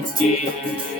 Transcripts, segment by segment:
dear.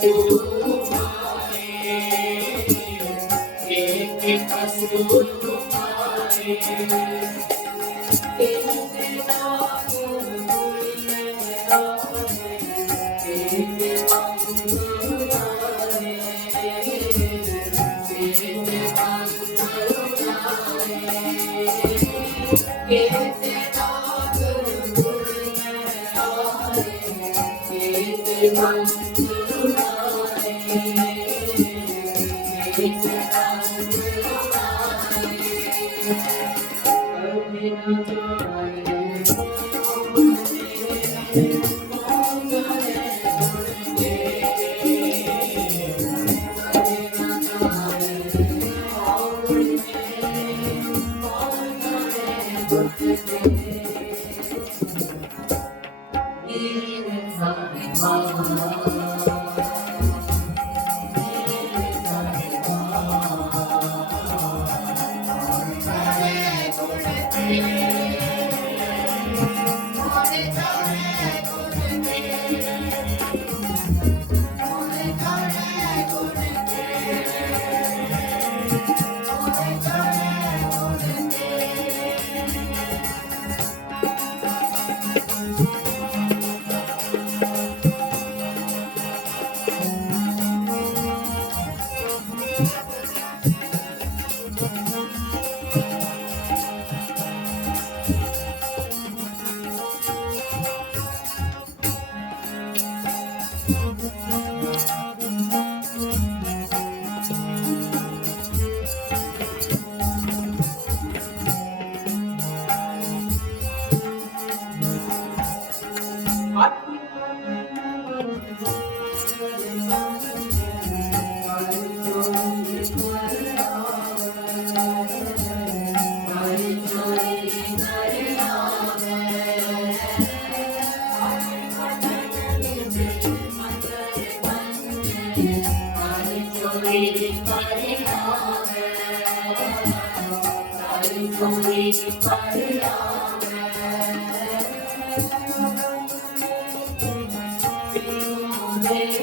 Thank you. Thank you.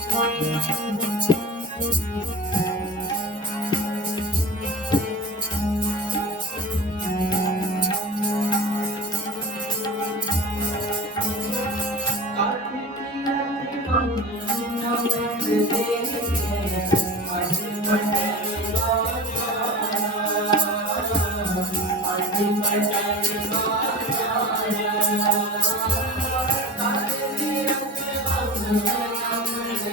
Thank you.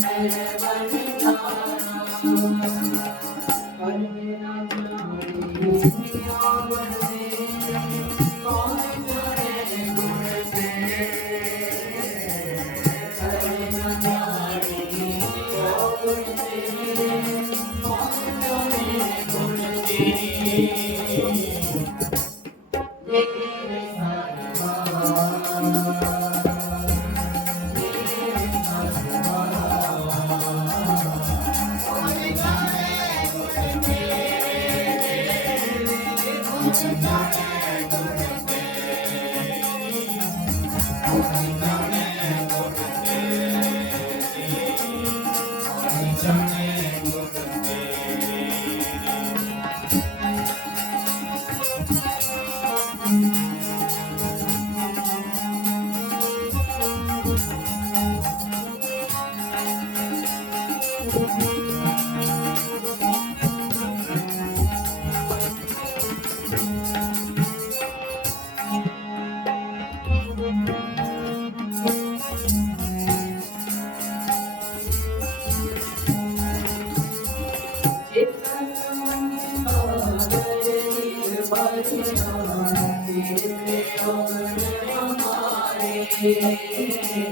Thank you. Thank you.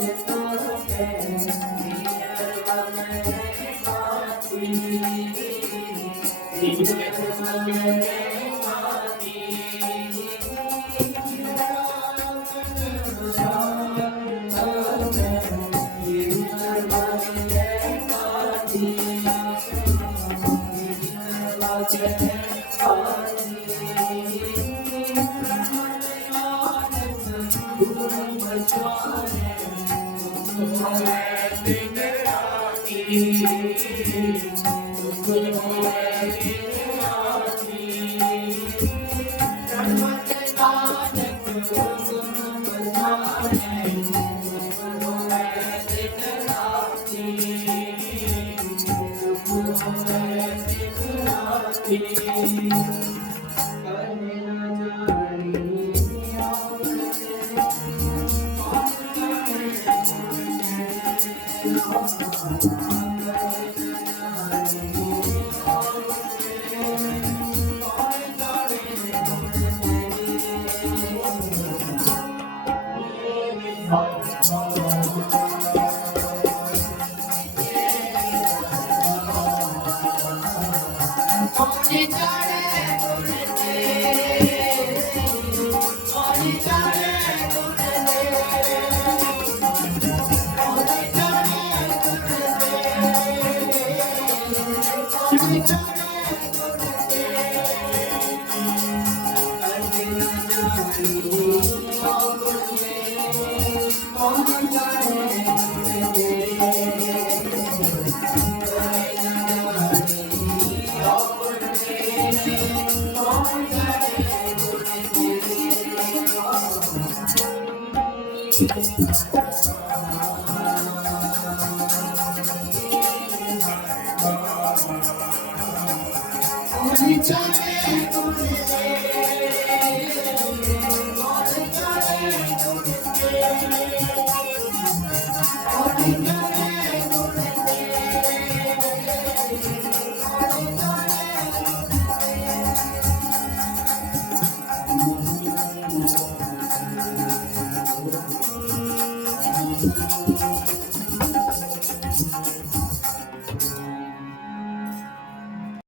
চলে